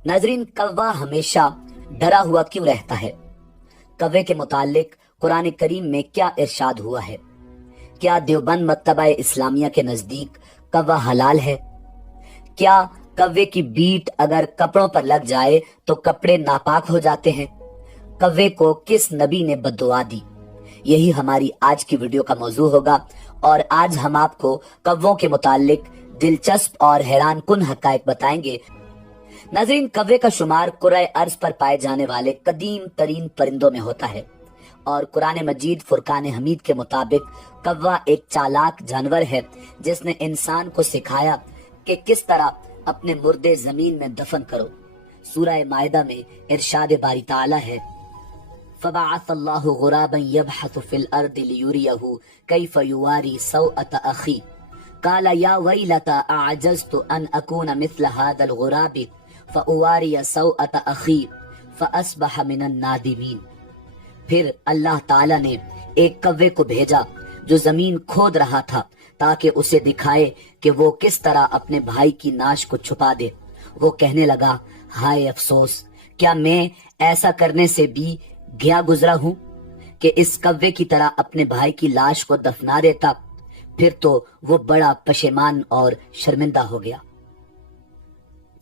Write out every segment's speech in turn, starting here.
नाजरीन, कौवा हमेशा डरा हुआ क्यों रहता है? कौवे के मुतालिक कुरान करीम में क्या इरशाद हुआ है? क्या देवबंद मकतबा इस्लामिया के नजदीक कौवा हलाल है? क्या कौवे की बीट अगर कपड़ों पर लग जाए तो कपड़े नापाक हो जाते हैं? कौवे को किस नबी ने बद्दुआ दी? यही हमारी आज की वीडियो का मौजू होगा और आज हम आपको कौवों के मुतालिक दिलचस्प और हैरान कुन हकायक बताएंगे। नाज़रीन, कौवे का शुमार कुराए अर्ज पर पाए जाने वाले कदीम तरीन परिंदों में होता है और कुरान मजीद फुरकान हमीद के मुताबिक कौवा एक चालाक जानवर है जिसने इंसान को सिखाया कि किस तरह अपने मुर्दे जमीन में दफन करो। सूरह मायदा में इरशाद बारी ताला है, फबअसल्लाहु गुराबन यबहसु फिल अर्दि लियुरियहु कैफ युवारी सौअत अखी काला या वैलता अअजज़तु अन अकून मिस्ल हादल गुराबि फउवारिय सौअत अखी फअस्बह मिनन नादिमीन। फिर अल्लाह ताला ने एक कौवे को भेजा जो जमीन खोद रहा था ताकि उसे दिखाए कि वो किस तरह अपने भाई की नाश को छुपा दे। वो कहने लगा, हाय अफसोस, क्या मैं ऐसा करने से भी गया गुजरा हूं कि इस कौवे की तरह अपने भाई की लाश को दफना देता। फिर तो वो बड़ा पशेमान और शर्मिंदा हो गया।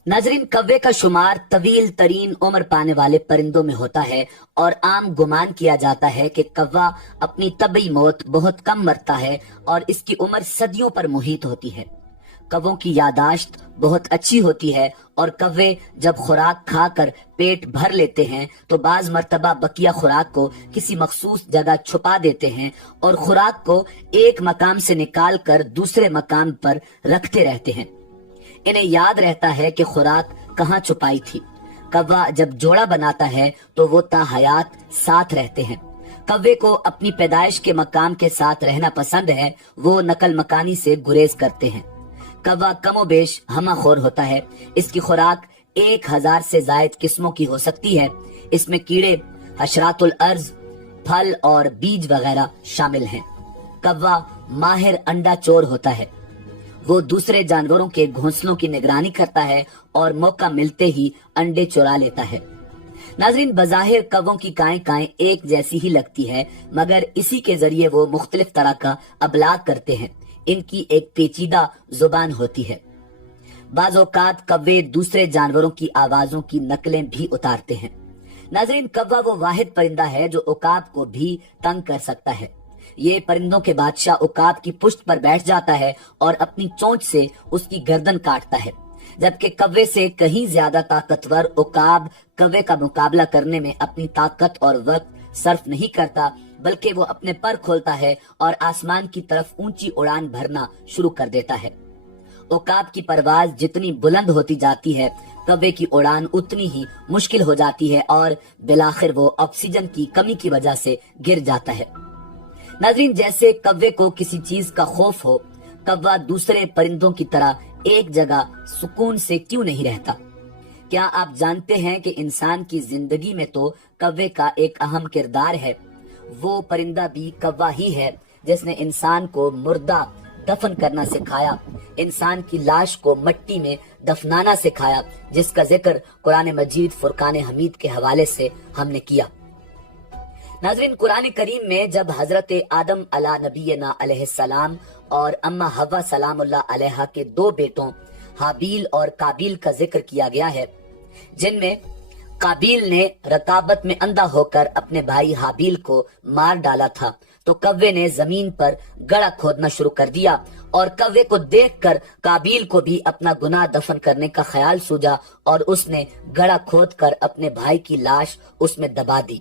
नाजरीन, कौवे का शुमार तवील तरीन उम्र पाने वाले परिंदों में होता है और आम गुमान किया जाता है कि कौवा अपनी तबई मौत बहुत कम मरता है और इसकी उम्र सदियों पर मुहित होती है। कौवों की यादाश्त बहुत अच्छी होती है और कौवे जब खुराक खाकर पेट भर लेते हैं तो बाज मर्तबा बकिया खुराक को किसी मखसूस जगह छुपा देते हैं और खुराक को एक मकाम से निकाल कर दूसरे मकाम पर रखते रहते हैं। इन्हें याद रहता है कि खुराक कहाँ छुपाई थी। कौवा जब जोड़ा बनाता है तो वो ताहयात साथ रहते हैं। कौवे को अपनी पैदाइश के मकाम के साथ रहना पसंद है। वो नकल मकानी से गुरेज करते हैं। कौवा कमोबेश हमाखोर होता है। इसकी खुराक 1000 से जायद किस्मों की हो सकती है। इसमें कीड़े, हशरातुल अर्ज, फल और बीज वगैरह शामिल हैं। कौवा माहिर अंडा चोर होता है। वो दूसरे जानवरों के घोंसलों की निगरानी करता है और मौका मिलते ही अंडे चुरा लेता है। नाजरीन, बज़ाहिर कौवों की काएं एक जैसी ही लगती है, मगर इसी के जरिए वो मुख्तलिफ तरह का अबलाग करते हैं। इनकी एक पेचीदा जुबान होती है। बाज़ औक़ात कौवे दूसरे जानवरों की आवाजों की नकलें भी उतारते हैं। नाजरीन, कौवा वो वाहिद परिंदा है जो उकाब को भी तंग कर सकता है। ये परिंदों के बादशाह उकाब की पुश्त पर बैठ जाता है और अपनी चोंच से उसकी गर्दन काटता है, जबकि कौवे से कहीं ज्यादा ताकतवर उकाब कौवे का मुकाबला करने में अपनी ताकत और वक्त सर्फ नहीं करता, बल्कि वो अपने पर खोलता है और आसमान की तरफ ऊंची उड़ान भरना शुरू कर देता है। उकाब की परवाज जितनी बुलंद होती जाती है, कौवे की उड़ान उतनी ही मुश्किल हो जाती है और बिलाखिर वो ऑक्सीजन की कमी की वजह से गिर जाता है। नाज़रीन, जैसे कौवे को किसी चीज का खौफ हो, कौवा दूसरे परिंदों की तरह एक जगह सुकून से क्यों नहीं रहता? क्या आप जानते हैं कि इंसान की जिंदगी में तो कौवे का एक अहम किरदार है। वो परिंदा भी कौवा ही है जिसने इंसान को मुर्दा दफन करना सिखाया, इंसान की लाश को मिट्टी में दफनाना सिखाया, जिसका जिक्र कुरान मजीद फुरकान हमीद के हवाले से हमने किया। नाज़रीन, कुरान करीम में जब हजरत आदम अला नबीना अलैहिस्सलाम और अम्मा हव्वा सलामुल्लाह अलैहा के 2 बेटों हाबील और काबील का जिक्र किया गया है, जिनमें काबील ने रकाबत में अंधा होकर अपने भाई हाबील को मार डाला था, तो कौवे ने जमीन पर गड़ा खोदना शुरू कर दिया और कौवे को देखकर काबील को भी अपना गुनाह दफन करने का ख्याल सूझा और उसने गड़ा खोदकर अपने भाई की लाश उसमें दबा दी।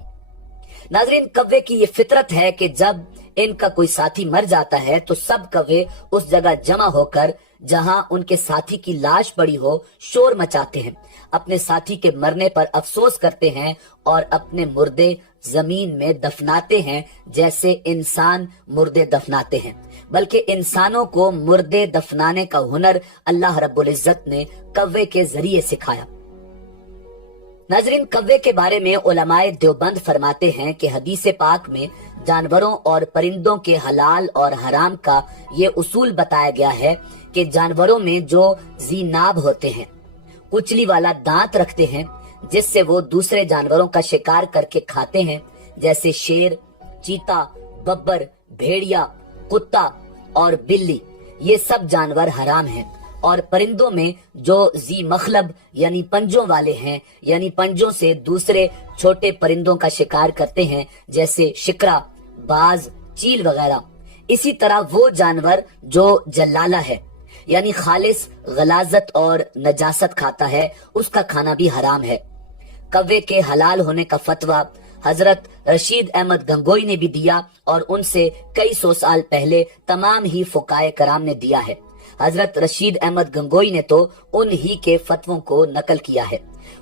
नाजरीन, कौवे की ये फितरत है कि जब इनका कोई साथी मर जाता है तो सब कौवे उस जगह जमा होकर जहां उनके साथी की लाश पड़ी हो शोर मचाते हैं, अपने साथी के मरने पर अफसोस करते हैं और अपने मुर्दे जमीन में दफनाते हैं जैसे इंसान मुर्दे दफनाते हैं। बल्कि इंसानों को मुर्दे दफनाने का हुनर अल्लाह रब्बुल इज्जत ने कौवे के जरिए सिखाया। नाजरीन, कौवे के बारे में उलमाए देवबंद फरमाते हैं कि हदीस पाक में जानवरों और परिंदों के हलाल और हराम का ये उसूल बताया गया है कि जानवरों में जो जीनाब होते हैं कुचली वाला दांत रखते हैं जिससे वो दूसरे जानवरों का शिकार करके खाते हैं, जैसे शेर, चीता, बब्बर, भेड़िया, कुत्ता और बिल्ली। ये सब जानवर हराम हैं। और परिंदों में जो जी मखलब यानी पंजों वाले हैं, यानी पंजों से दूसरे छोटे परिंदों का शिकार करते हैं, जैसे शिकरा, बाज, चील वगैरह। इसी तरह वो जानवर जो जल्लाला है यानी खालिस गलाजत और नजासत खाता है, उसका खाना भी हराम है। कव्वे के हलाल होने का फतवा हजरत रशीद अहमद गंगोई ने भी दिया और उनसे कई सौ साल पहले तमाम ही फुकाए कराम ने दिया है। हजरत रशीद अहमद गंगोई ने तो उन ही के फतवों को नकल किया है।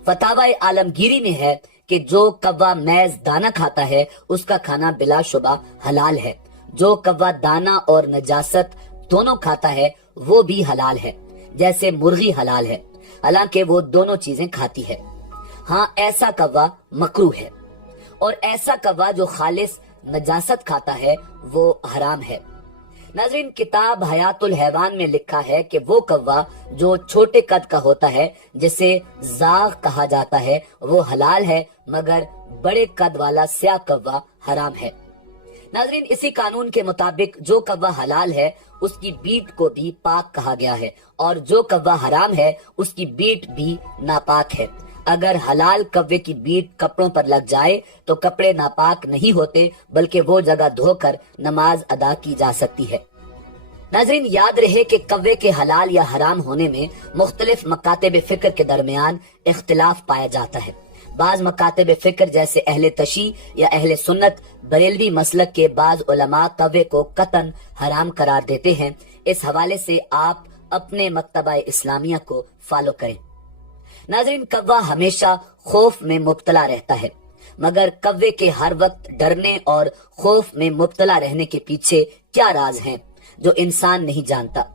फतावा आलमगीरी में है कि जो कव्वा मैज दाना खाता है उसका खाना बिलाशुबा हलाल है। जो कव्वा दाना और नजासत दोनों खाता है वो भी हलाल है, जैसे मुर्गी हलाल है, हालांकि वो दोनों चीजें खाती है। हाँ, ऐसा कव्वा मकरूह है और ऐसा कव्वा जो खालिस नजासत खाता है वो हराम है। नाज़रीन, किताब हयातुल हैवान में लिखा है कि वो कव्वा जो छोटे कद का होता है, जिसे जाग कहा जाता है, वो हलाल है, मगर बड़े कद वाला स्याह कव्वा हराम है। नाज़रीन, इसी कानून के मुताबिक जो कव्वा हलाल है उसकी बीट को भी पाक कहा गया है और जो कव्वा हराम है उसकी बीट भी नापाक है। अगर हलाल कव्वे की बीट कपड़ों पर लग जाए तो कपड़े नापाक नहीं होते, बल्कि वो जगह धोकर नमाज अदा की जा सकती है। नाज़रीन, याद रहे कि कव्वे के हलाल या हराम होने में मुख्तलिफ मकातिब फिक्र के दरमियान इख्तिलाफ पाया जाता है। बाज मकातिब फिक्र जैसे अहले तशी या अहले सुन्नत बरेलवी मसलक के बाज उलमा कव्वे को कतन हराम करार देते हैं। इस हवाले से आप अपने मक्तबा इस्लामिया को फॉलो करें। नाज़रीन, कव्वा हमेशा खौफ में मुब्तला रहता है, मगर कव्वे के हर वक्त डरने और खौफ में मुब्तला रहने के पीछे क्या राज हैं जो इंसान नहीं जानता।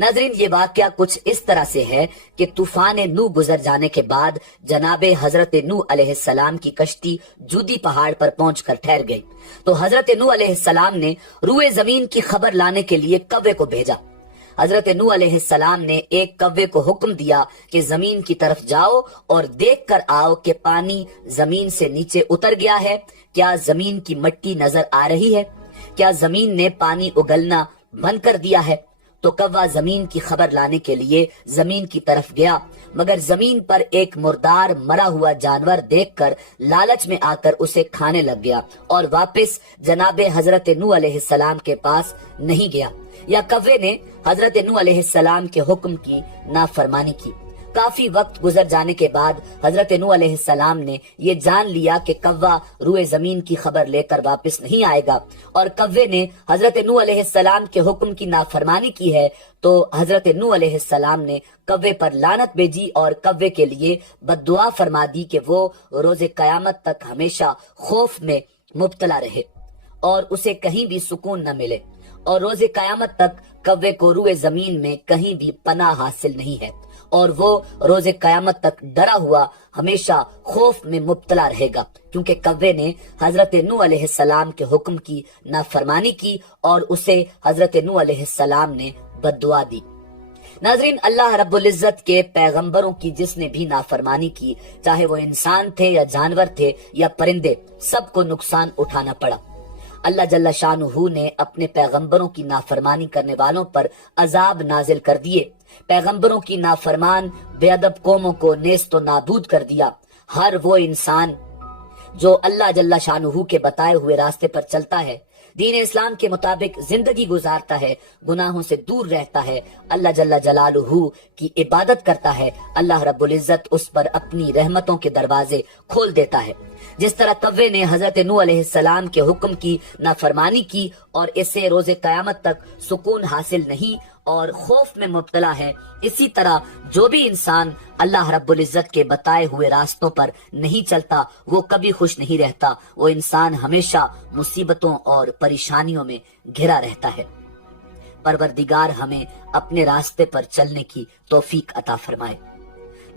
नाज़रीन, ये वाकया कुछ इस तरह से है कि तूफान नू गुजर जाने के बाद जनाबे हजरत नू अलैहिस्सलाम की कश्ती जूदी पहाड़ पर पहुंचकर ठहर गई, तो हजरत नू अलैहिस्सलाम ने रूए जमीन की खबर लाने के लिए कव्वे को भेजा। हजरत नू अलैहिस्सलाम ने एक कव्वे को हुक्म दिया कि जमीन की तरफ जाओ और देख कर आओ कि पानी जमीन से नीचे उतर गया है, क्या जमीन की मिट्टी नजर आ रही है, क्या जमीन ने पानी उगलना बंद कर दिया है। तो कव्वा जमीन की खबर लाने के लिए जमीन की तरफ गया, मगर जमीन पर एक मुर्दार मरा हुआ जानवर देखकर लालच में आकर उसे खाने लग गया और वापस जनाबे हजरत नू अलैहिस्सलाम के पास नहीं गया, या कव्वे ने हजरत नू अलैहिस्सलाम के हुक्म की नाफरमानी की। काफी वक्त गुजर जाने के बाद हजरत नू अलैहिस्सलाम ने ये जान लिया कि कव्वा रूए जमीन की खबर लेकर वापस नहीं आएगा और कव्वे ने हजरत नू अलैहिस्सलाम के हुक्म की नाफरमानी की है, तो हजरत नू अलैहिस्सलाम ने कव्वे पर लानत भेजी और कव्वे के लिए बद्दुआ फरमा दी कि वो रोजे कयामत तक हमेशा खौफ में मुब्तला रहे और उसे कहीं भी सुकून न मिले, और रोजे कयामत तक कव्वे को रूए जमीन में कहीं भी पनाह हासिल नहीं है और वो रोजे कयामत तक डरा हुआ हमेशा खौफ में मुब्तला रहेगा, क्योंकि कव्वे ने हजरत नू अलैहिस्सलाम के हुक्म की नाफरमानी की और उसे हजरत नू अलैहिस्सलाम ने बद्दुआ दी। नाज़रीन, अल्लाह रब्बुल इज्जत के पैगंबरों की जिसने भी नाफरमानी की, चाहे वो इंसान थे या जानवर थे या परिंदे, सबको नुकसान उठाना पड़ा। अल्लाह जल्ला शानुहु ने अपने पैगंबरों की नाफरमानी करने वालों पर अजाब नाजिल कर दिए। पैगंबरों की नाफरमान बेअदब कौमों को नेस्तो नाबूद कर दिया। हर वो इंसान जो अल्लाह जल्ला शानुहु के बताए हुए रास्ते पर चलता है, दीन इस्लाम के मुताबिक जिंदगी गुजारता है, गुनाहों से दूर रहता है, अल्लाह जल्ला जलालुहु की इबादत करता है, अल्लाह रब्बुल इज्जत उस पर अपनी रहमतों के दरवाजे खोल देता है। जिस तरह कव्वे ने हजरत नू अलैहिस्सलाम के हुक्म की नाफरमानी की और इससे रोजे कयामत तक सुकून हासिल नहीं और खौफ में मुब्तला है, इसी तरह जो भी इंसान अल्लाह रब्बुल इज्जत के बताए हुए रास्तों पर नहीं चलता वो कभी खुश नहीं रहता, वो इंसान हमेशा मुसीबतों और परेशानियों में घिरा रहता है। परवरदिगार हमें अपने रास्ते पर चलने की तौफीक अता फरमाए।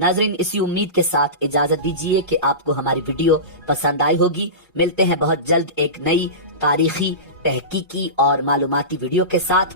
नाजरीन, इसी उम्मीद के साथ इजाजत दीजिए कि आपको हमारी वीडियो पसंद आई होगी। मिलते हैं बहुत जल्द एक नई तारीखी, तहकीकी और मालूमाती वीडियो के साथ।